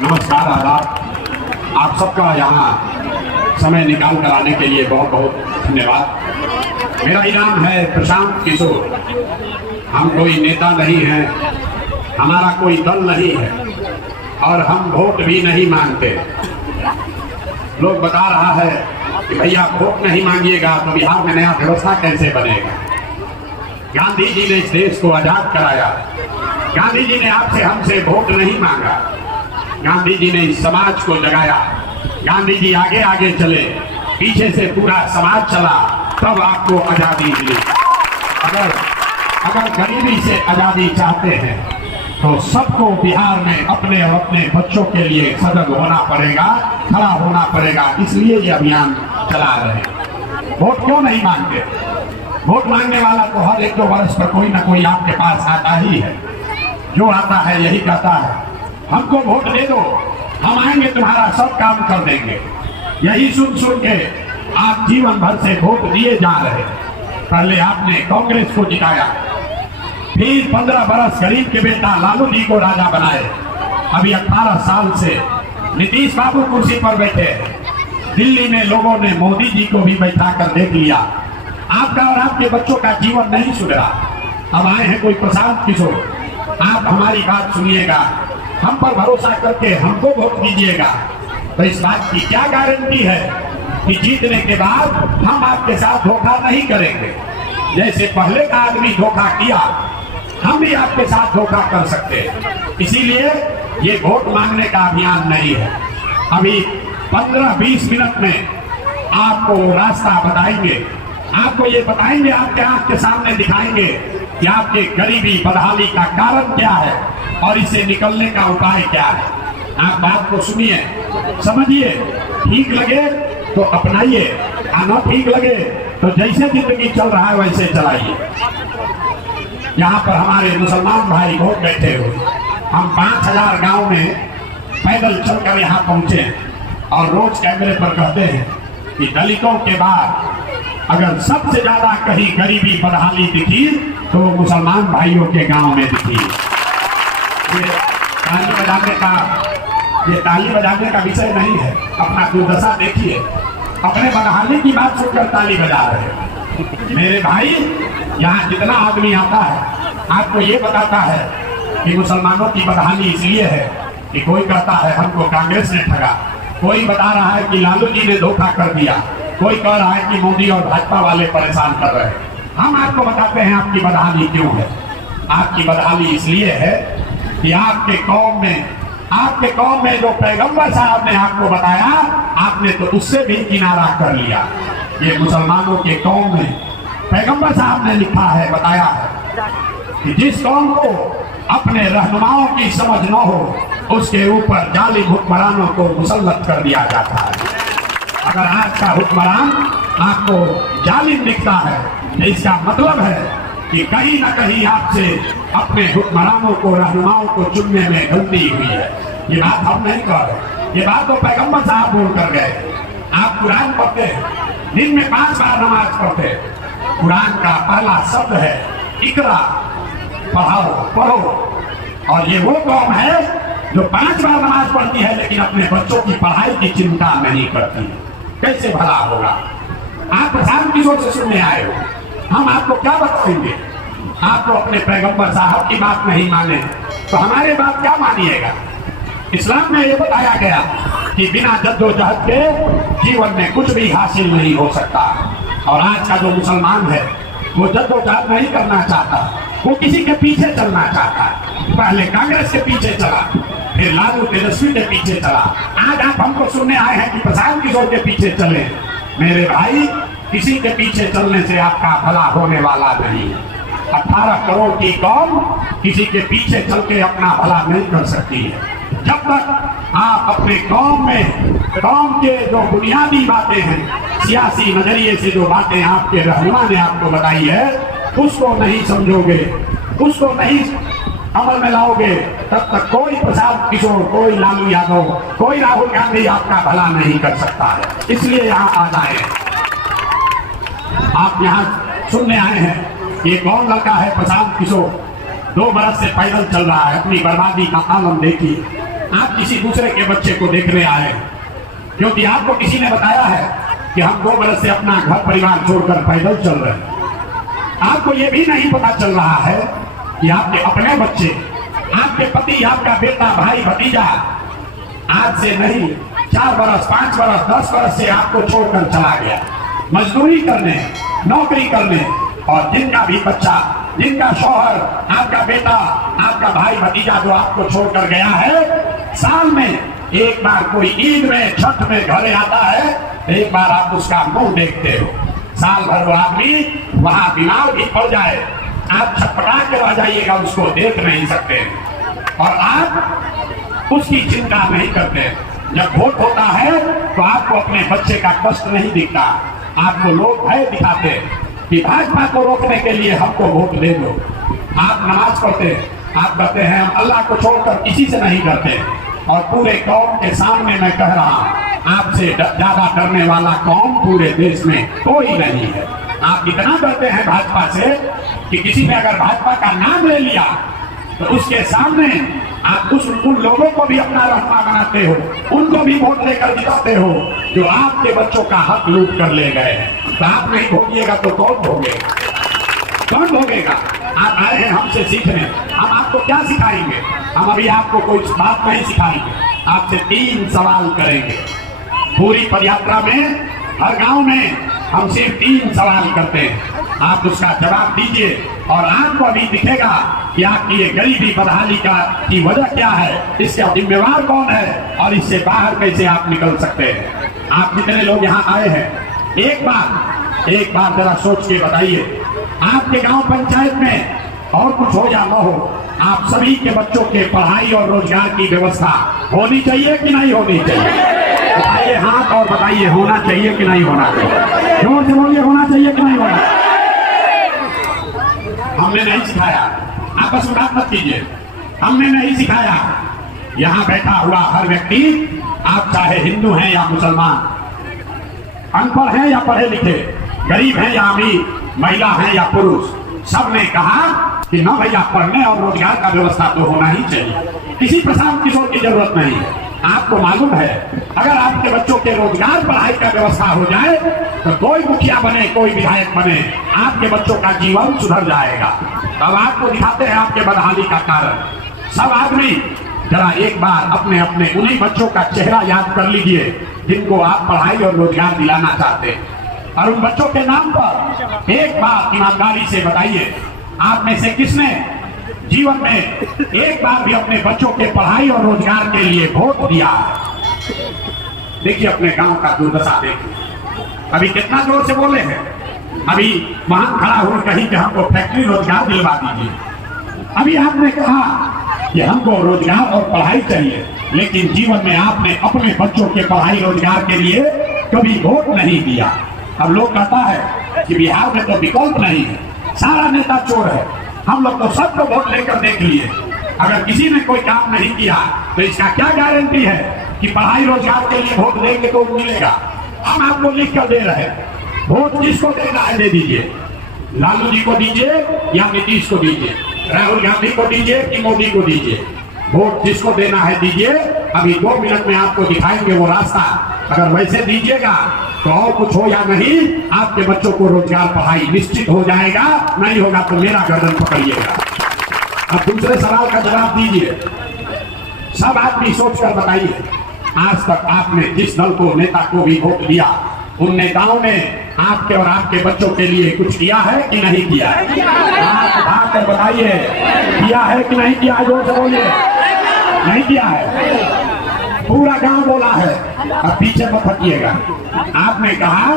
नमस्कार, आदाब। आप सबका यहाँ समय निकाल कर आने के लिए बहुत बहुत धन्यवाद। मेरा इनाम है प्रशांत किशोर। हम कोई नेता नहीं हैं, हमारा कोई दल नहीं है और हम वोट भी नहीं मांगते। लोग बता रहा है कि भैया वोट नहीं मांगिएगा तो बिहार में नया व्यवस्था कैसे बनेगा। गांधी जी ने इस देश को आजाद कराया। गांधी जी ने आपसे हमसे वोट नहीं मांगा। गांधी जी ने इस समाज को जगाया। गांधी जी आगे आगे चले, पीछे से पूरा समाज चला, तब आपको आजादी मिली। अगर गरीबी से आजादी चाहते हैं तो सबको बिहार में अपने और अपने बच्चों के लिए सजग होना पड़ेगा, खड़ा होना पड़ेगा। इसलिए ये अभियान चला रहे हैं। वोट क्यों नहीं मांगते? वोट मांगने वाला तो हर 1-2 वर्ष पर कोई ना कोई आपके पास आता ही है। जो आता है यही कहता है हमको वोट दे दो, हम आएंगे तुम्हारा सब काम कर देंगे। यही सुन सुन के आप जीवन भर से वोट दिए जा रहे। पहले आपने कांग्रेस को जिताया, फिर 15 बरस गरीब के बेटा लालू जी को राजा बनाए। अभी 18 साल से नीतीश बाबू कुर्सी पर बैठे। दिल्ली में लोगों ने मोदी जी को भी बैठा कर देख लिया। आपका और आपके बच्चों का जीवन नहीं सुधरा। अब आए हैं कोई प्रशांत किशोर। आप हमारी बात सुनिएगा, हम पर भरोसा करके हमको वोट दीजिएगा। तो इस बात की क्या गारंटी है कि जीतने के बाद हम आपके साथ धोखा नहीं करेंगे। जैसे पहले का आदमी धोखा किया, हम भी आपके साथ धोखा कर सकते हैं। इसीलिए ये वोट मांगने का अभियान नहीं है। अभी 15-20 मिनट में आपको रास्ता बताएंगे, आपको ये बताएंगे, आपके आंख के सामने दिखाएंगे कि आपके गरीबी बदहाली का कारण क्या है और इससे निकलने का उपाय क्या है। आप बात को सुनिए, समझिए, ठीक लगे तो अपनाइए, न ठीक लगे तो जैसे जिंदगी चल रहा है वैसे चलाइए। यहाँ पर हमारे मुसलमान भाई बहुत बैठे हुए। हम 5000 गांव में पैदल चलकर यहाँ पहुंचे और रोज कैमरे पर कहते हैं कि दलितों के बाद अगर सबसे ज्यादा कहीं गरीबी बदहाली दिखी तो वो मुसलमान भाइयों के गांव में दिखी। ये ताली बजाने का विषय नहीं है। अपना दुर्दशा देखिए, अपने बदहाली की बात सुनकर ताली बजा रहे हैं। मेरे भाई, यहाँ जितना आदमी आता है आपको ये बताता है कि मुसलमानों की बदहाली इसलिए है कि कोई कहता है हमको कांग्रेस ने ठगा, कोई बता रहा है कि लालू जी ने धोखा कर दिया, कोई कह रहा है कि मोदी और भाजपा वाले परेशान कर रहे हैं। हम आपको बताते हैं आपकी बदहाली क्यों है। आपकी बदहाली इसलिए है कि आपके कौम में जो पैगंबर साहब ने आपको बताया, आपने तो उससे भी किनारा कर लिया। ये मुसलमानों के कौम में पैगंबर साहब ने लिखा है, बताया है कि जिस कौम को अपने रहनुमाओं की समझ न हो उसके ऊपर जालिम हुक्मरानों को मुसल्लत कर दिया जाता है। अगर आज का हुक्मरान आपको जालिम दिखता है तो इसका मतलब है कि कहीं ना कहीं आपसे अपने हुक्मरानों को, रहनुमाओं को चुनने में गलती हुई है। ये बात हम नहीं कह रहे, ये बात तो पैगंबर साहब बोल कर गए। आप कुरान पढ़ते हैं, दिन में 5 बार नमाज पढ़ते हैं। कुरान का पहला शब्द है इकरा, पढ़ो। और ये वो कौम है जो 5 बार नमाज पढ़ती है लेकिन अपने बच्चों की पढ़ाई की चिंता नहीं करती। कैसे भला होगा? आप प्रशांत किशोर से सुनने आए हो, हम आपको क्या बताएंगे? आप तो अपने पैगंबर साहब की बात नहीं माने तो हमारे बात क्या मानिएगा? इस्लाम में ये बताया गया कि बिना जद्दोजहद के जीवन में कुछ भी हासिल नहीं हो सकता। और आज का जो मुसलमान है वो जद्दोजहद नहीं करना चाहता, वो किसी के पीछे चलना चाहता है। पहले कांग्रेस के पीछे चला, फिर लालू तेजस्वी के पीछे चला, आज आप हमको सुनने आए हैं कि प्रशांत किशोर के पीछे चले। मेरे भाई, किसी के पीछे चलने से आपका भला होने वाला नहीं। 18 करोड़ की कौम किसी के पीछे चल के अपना भला नहीं कर सकती है। जब तक आप अपने कौम के जो बुनियादी बातें हैं, सियासी नजरिए से जो बातें आपके रहनुमा ने आपको बताई है, उसको नहीं समझोगे, उसको नहीं अमल में लाओगे, तब तक कोई प्रशांत किशोर, कोई लालू यादव, कोई राहुल गांधी आपका भला नहीं कर सकता है। इसलिए यहाँ आ जाए। आप यहाँ सुनने आए हैं, ये कौन लड़का है प्रशांत किशोर? 2 बरस से पैदल चल रहा है, अपनी बर्बादी का आलम देखिए। आप किसी दूसरे के बच्चे को देखने आए, क्योंकि आपको किसी ने बताया है कि हम 2 बरस से अपना घर परिवार छोड़कर पैदल चल रहे हैं। आपको ये भी नहीं पता चल रहा है कि आपके अपने बच्चे, आपके पति, आपका बेटा, भाई, भतीजा आज से नहीं 4 बरस, 5 बरस, 10 बरस से आपको छोड़कर चला गया मजदूरी करने, नौकरी करने। और जिनका भी बच्चा, जिनका शौहर, आपका बेटा, आपका भाई, भतीजा जो आपको छोड़कर गया है, साल में एक बार कोई ईद में, छठ में घरे आता है, एक बार आप उसका मुंह देखते हो। साल भर वो आदमी वहां बीमार भी पड़ जाए, आप छटपटा के रह जाइएगा, उसको देख नहीं सकते और आप उसकी चिंता नहीं करते। जब वोट होता है तो आपको अपने बच्चे का कष्ट नहीं दिखता, आपको लोग भय दिखाते कि भाजपा को रोकने के लिए हमको वोट दे दो। आप नमाज पढ़ते, आप कहते हैं हम अल्लाह को छोड़कर किसी से नहीं डरते, और पूरे कौम के सामने मैं कह रहा हूं, आपसे ज्यादा डरने वाला कौम पूरे देश में कोई नहीं है। आप इतना डरते हैं भाजपा से कि किसी ने अगर भाजपा का नाम ले लिया तो उसके सामने आप उन लोगों को भी अपना रहनुमा बनाते हो, उनको भी वोट लेकर जिताते हो जो आपके बच्चों का हक लूट कर ले गए हैं। तो आप नहीं भोगिएगा तो कौन भोगेगा? कौन भोगेगा? आप आए हैं हमसे सीखने, हम आपको क्या सिखाएंगे? हम अभी आपको कोई बात नहीं सिखाएंगे, आपसे 3 सवाल करेंगे। पूरी पदयात्रा में, हर गांव में हम सिर्फ 3 सवाल करते हैं, आप उसका जवाब दीजिए और आपको अभी दिखेगा कि आपकी ये गरीबी बदहाली की वजह क्या है, इसका जिम्मेवार कौन है और इससे बाहर कैसे आप निकल सकते हैं। आप जितने लोग यहाँ आए हैं, एक बार जरा सोच के बताइए, आपके गांव पंचायत में और कुछ हो या न हो, आप सभी के बच्चों के पढ़ाई और रोजगार की व्यवस्था होनी चाहिए कि नहीं होनी चाहिए? बताइए हाथ और बताइए, होना चाहिए कि नहीं होना चाहिए? जोर से बोलिए, होना चाहिए कि नहीं होना चाहिए? हमने नहीं सिखाया, आप बस बात मत कीजिए, हमने नहीं सिखाया। यहाँ बैठा हुआ हर व्यक्ति, आप चाहे हिंदू हैं या मुसलमान, अनपढ़ हैं या पढ़े लिखे, गरीब हैं या अमीर, महिला हैं या पुरुष, सबने कहा कि न भैया पढ़ने और रोजगार का व्यवस्था तो होना ही चाहिए, किसी प्रशांत किशोर की जरूरत नहीं है। आपको मालूम है अगर आपके बच्चों के रोजगार पढ़ाई का व्यवस्था हो जाए तो कोई मुखिया बने, कोई विधायक बने, आपके बच्चों का जीवन सुधर जाएगा। अब आपको दिखाते हैं आपके बदहाली का कारण। सब आदमी जरा एक बार अपने अपने उन्हीं बच्चों का चेहरा याद कर लीजिए जिनको आप पढ़ाई और रोजगार दिलाना चाहते हैं, और उन बच्चों के नाम पर एक बार ईमानदारी से बताइए, आप में से किसने जीवन में एक बार भी अपने बच्चों के पढ़ाई और रोजगार के लिए वोट दिया? देखिए अपने गांव का दुर्दशा देखिए, अभी कितना जोर से बोले हैं, अभी वहां खड़ा हुए कहीं कि हमको फैक्ट्री रोजगार दिलवा दीजिए। अभी आपने कहा कि हमको रोजगार और पढ़ाई चाहिए, लेकिन जीवन में आपने अपने बच्चों के पढ़ाई रोजगार के लिए कभी वोट नहीं दिया। अब लोग कहता है कि बिहार में तो विकल्प नहीं है, सारा नेता चोर है, हम लोग तो सबको वोट लेकर देख लिए, अगर किसी ने कोई काम नहीं किया तो इसका क्या गारंटी है कि पढ़ाई रोजगार के लिए वोट देंगे तो मिलेगा? हम आपको लिख कर दे रहे हैं, वोट जिसको देना है दे दीजिए, लालू जी को दीजिए या नीतीश को दीजिए, राहुल गांधी को दीजिए कि मोदी को दीजिए, वोट जिसको देना है दीजिए। अभी 2 मिनट में आपको दिखाएंगे वो रास्ता, अगर वैसे दीजिएगा तो और कुछ हो या नहीं, आपके बच्चों को रोजगार पढ़ाई निश्चित हो जाएगा, नहीं होगा तो मेरा गर्दन पकड़िएगा। अब दूसरे सवाल का जवाब दीजिए, सब आदमी सोचकर बताइए, आज तक आपने जिस दल को, नेता को भी वोट दिया, उन नेताओं ने आपके और आपके बच्चों के लिए कुछ किया है कि नहीं किया है? आप उठाकर बताइए, किया है कि नहीं किया? जोर से बोलिए, नहीं किया है। पूरा गांव बोला है, अब पीछे मत हटिएगा। आपने कहा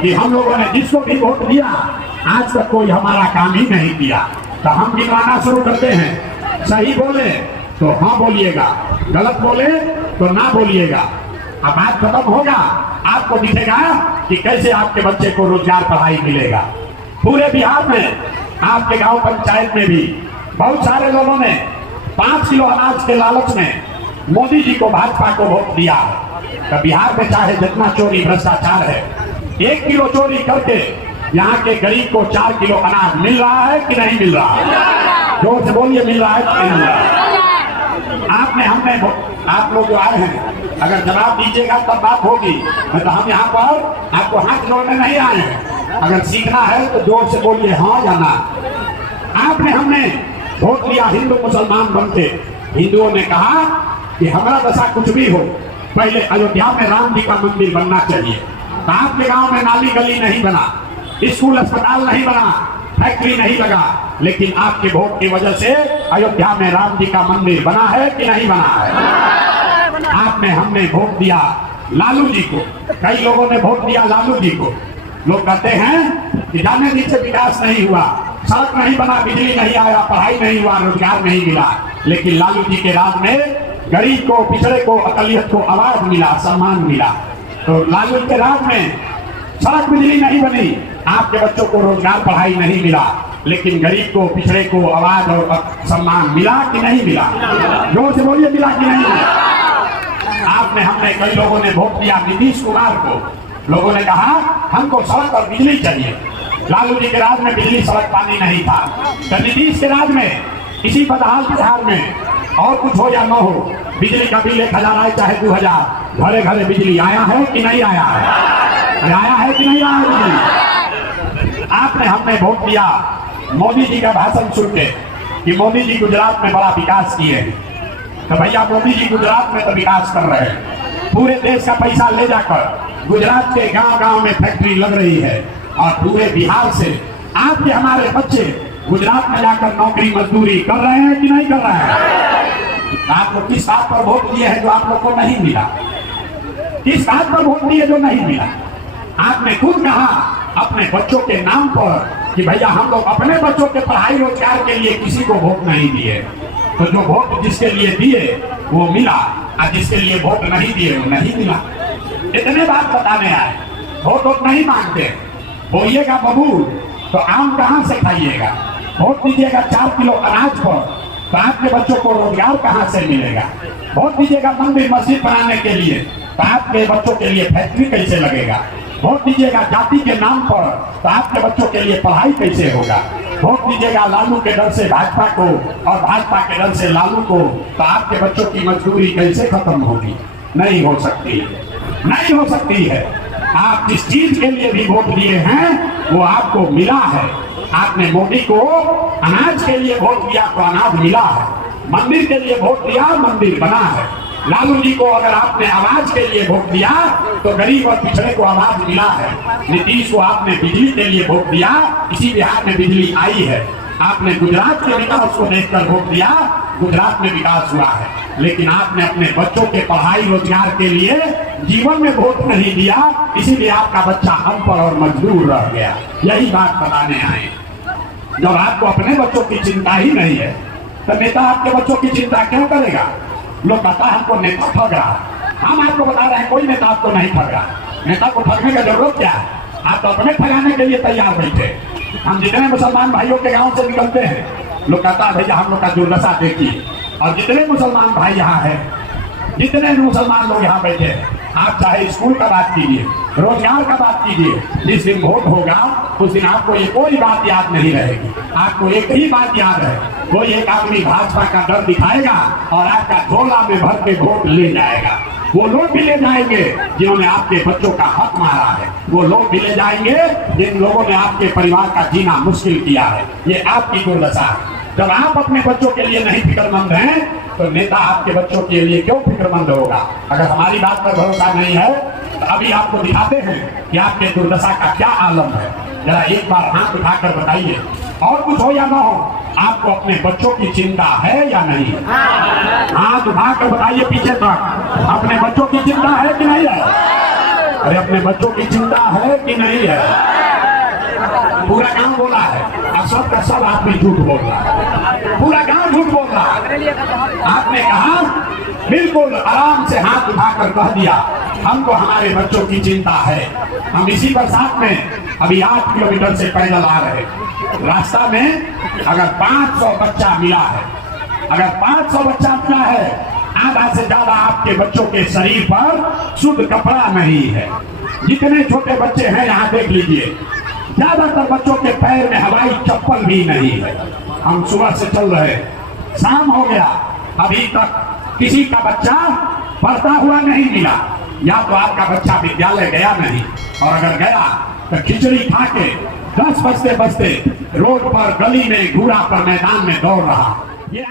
कि हम लोगों ने जिसको भी वोट दिया आज तक कोई हमारा काम ही नहीं किया, तो हम गिनवाना शुरू करते हैं। सही बोले तो हाँ बोलिएगा, गलत बोले तो ना बोलिएगा। अब बात खत्म होगा, आपको दिखेगा कि कैसे आपके बच्चे को रोजगार पढ़ाई मिलेगा। पूरे बिहार में, आपके गांव पंचायत में भी बहुत सारे लोगों ने 5 किलो अनाज के लालच में मोदी जी को, भाजपा को वोट दिया। तो बिहार में चाहे जितना चोरी भ्रष्टाचार है, 1 किलो चोरी करके यहाँ के गरीब को 4 किलो अनाज मिल रहा है कि नहीं मिल रहा है? जोर से बोलिए, मिल रहा है कि नहीं मिल रहा है? आप आपने हमने आप लोग जो आए हैं, अगर जवाब दीजिएगा तब बात होगी। मैं तो हम यहाँ पर आपको हाथ जोड़ने नहीं आए हैं। अगर सीखना है तो जोर से बोलिए हाँ या ना। आपने हमने वोट लिया हिंदू मुसलमान बनते। हिंदुओं ने कहा कि हमारा दशा कुछ भी हो, पहले अयोध्या में राम जी का मंदिर बनना चाहिए। तो आपके गांव में नाली गली नहीं बना, स्कूल अस्पताल नहीं बना, फैक्ट्री नहीं लगा, लेकिन आपके वोट की वजह से अयोध्या में राम जी का मंदिर बना है कि नहीं बना है। आपने हमने वोट दिया लालू जी को। कई लोगों ने वोट दिया लालू जी को। लोग कहते हैं कि जाने नीचे विकास नहीं हुआ, सड़क नहीं बना, बिजली नहीं आया, पढ़ाई नहीं हुआ, रोजगार नहीं मिला। लेकिन लालू जी के राज में गरीब को, पिछड़े को, अकलियत को आवाज मिला, सम्मान मिला। तो लालू के राज में सड़क बिजली नहीं बनी, आपके बच्चों को रोजगार पढ़ाई नहीं मिला, लेकिन गरीब को, पिछड़े को आवाज और सम्मान मिला कि नहीं मिला? जोर से बोलिए, मिला कि नहीं मिला? आपने हमने कई लोगों ने वोट दिया नीतीश कुमार को। लोगों ने कहा हमको सड़क और बिजली चाहिए। लालू जी के राज में बिजली, सड़क, पानी नहीं था। तो नीतीश के राज में इसी बदहाल बिहार में और कुछ हो या न हो, बिजली का बिल 1000 आए चाहे 2000, घरे घरे बिजली आया है कि नहीं आया है? आया है कि नहीं आया बिजली? आपने हमने वोट दिया मोदी जी का भाषण सुन के कि मोदी जी गुजरात में बड़ा विकास किए हैं। तो भैया मोदी जी गुजरात में तो विकास कर रहे हैं, पूरे देश का पैसा ले जाकर गुजरात के गांव गांव में फैक्ट्री लग रही है, और पूरे बिहार से आपके हमारे बच्चे गुजरात में जाकर नौकरी मजदूरी कर रहे हैं कि नहीं कर रहे हैं? आप लोग किस बात पर वोट दिए हैं जो आप लोग को नहीं मिला? किस बात पर वोट दिए जो नहीं मिला? आपने खुद कहा अपने बच्चों के नाम पर कि भैया हम लोग अपने बच्चों के पढ़ाई रोजगार के लिए किसी को वोट नहीं दिए। तो जो वोट जिसके लिए दिए वो मिला, और जिसके लिए वोट नहीं दिए वो नहीं मिला। इतने बात बताने आए। वोट नहीं मांगते, बोइएगा बबूल तो आम कहाँ से खाइएगा? वोट दीजिएगा 4 किलो अनाज पर तो आपके बच्चों को रोजगार कहाँ से मिलेगा? वोट दीजिएगा मंदिर मस्जिद बनाने के लिए तो आपके बच्चों के लिए फैक्ट्री कैसे लगेगा? वोट दीजिएगा जाति के नाम पर तो आपके बच्चों के लिए पढ़ाई कैसे होगा? वोट दीजिएगा लालू के डर से भाजपा को और भाजपा के डर से लालू को तो आपके बच्चों की मजदूरी कैसे खत्म होगी? नहीं हो सकती, नहीं हो सकती है। आप जिस चीज के लिए भी वोट दिए हैं वो आपको मिला है। आपने मोदी को अनाज के लिए वोट दिया तो अनाज मिला है, मंदिर के लिए वोट दिया मंदिर बना है। लालू जी को अगर आपने आवाज के लिए वोट दिया तो गरीब और पिछड़े को आवाज मिला है। नीतीश को आपने बिजली के लिए वोट दिया, इसी बिहार में बिजली आई है। आपने गुजरात के विकास को देखकर वोट दिया, गुजरात में विकास हुआ है। लेकिन आपने अपने बच्चों के पढ़ाई रोजगार के लिए जीवन में वोट नहीं दिया, इसीलिए आपका बच्चा अनपढ़ और मजदूर रह गया। यही बात बताने आए। जब आपको अपने बच्चों की चिंता ही नहीं है तो नेता आपके बच्चों की चिंता क्यों करेगा? लोग कहता है हमको नेता ठग रहा। हम आपको बता रहे हैं कोई नेता आपको नहीं ठग रहा। नेता को ठगने का जरूरत क्या है? आप तो अपने ठगाने के लिए तैयार बैठे। हम जितने मुसलमान भाइयों के गांव से निकलते हैं, लोग कहता है भैया हम लोग का दुर्दशा देखिए। और जितने मुसलमान भाई यहाँ है, जितने मुसलमान लोग यहाँ बैठे हैं, आप चाहे स्कूल का बात कीजिए, रोजगार का बात कीजिए, जिस दिन वोट होगा उस दिन आपको ये कोई बात याद नहीं रहेगी। आपको एक ही बात याद है, कोई एक आदमी भाजपा का डर दिखाएगा और आपका झोला में भर के वोट ले जाएगा। वो लोग भी ले जाएंगे जिन्होंने आपके बच्चों का हक मारा है। वो लोग भी ले जाएंगे जिन लोगों ने आपके परिवार का जीना मुश्किल किया है। ये आपकी दुर्दशा है। जब आप अपने बच्चों के लिए नहीं फिक्रमंद हैं तो नेता आपके बच्चों के लिए क्यों फिक्रमंद होगा? अगर हमारी बात पर भरोसा नहीं है तो अभी आपको दिखाते हैं कि आपके दुर्दशा का क्या आलम है। जरा एक बार हाथ उठाकर बताइए, और कुछ हो या ना हो, आपको अपने बच्चों की चिंता है या नहीं? हाथ उठाकर बताइए पीछे तक, अपने बच्चों की चिंता है कि नहीं है? अरे अपने बच्चों की चिंता है कि नहीं है? पूरा गांव बोला है, अब सब का सब आदमी झूठ बोल रहा है, पूरा गांव झूठ बोल रहा है। आपने कहा बिल्कुल आराम से हाथ उठाकर कह दिया हमको हमारे बच्चों की चिंता है। हम इसी बरसात में अभी 8 किलोमीटर से पैदल आ रहे, रास्ता में अगर 500 बच्चा मिला है, अगर 500 बच्चा मिला है, आधा से ज्यादा आपके बच्चों के शरीर पर शुद्ध कपड़ा नहीं है। जितने छोटे बच्चे हैं यहाँ देख लीजिए, ज्यादातर बच्चों के पैर में हवाई चप्पल भी नहीं है। हम सुबह से चल रहे, शाम हो गया, अभी तक किसी का बच्चा पढ़ता हुआ नहीं मिला, या तो आपका बच्चा विद्यालय गया नहीं, और अगर गया तो खिचड़ी खा के 10 बजते बजते रोड पर, गली में, घूरा पर, मैदान में दौड़ रहा। ये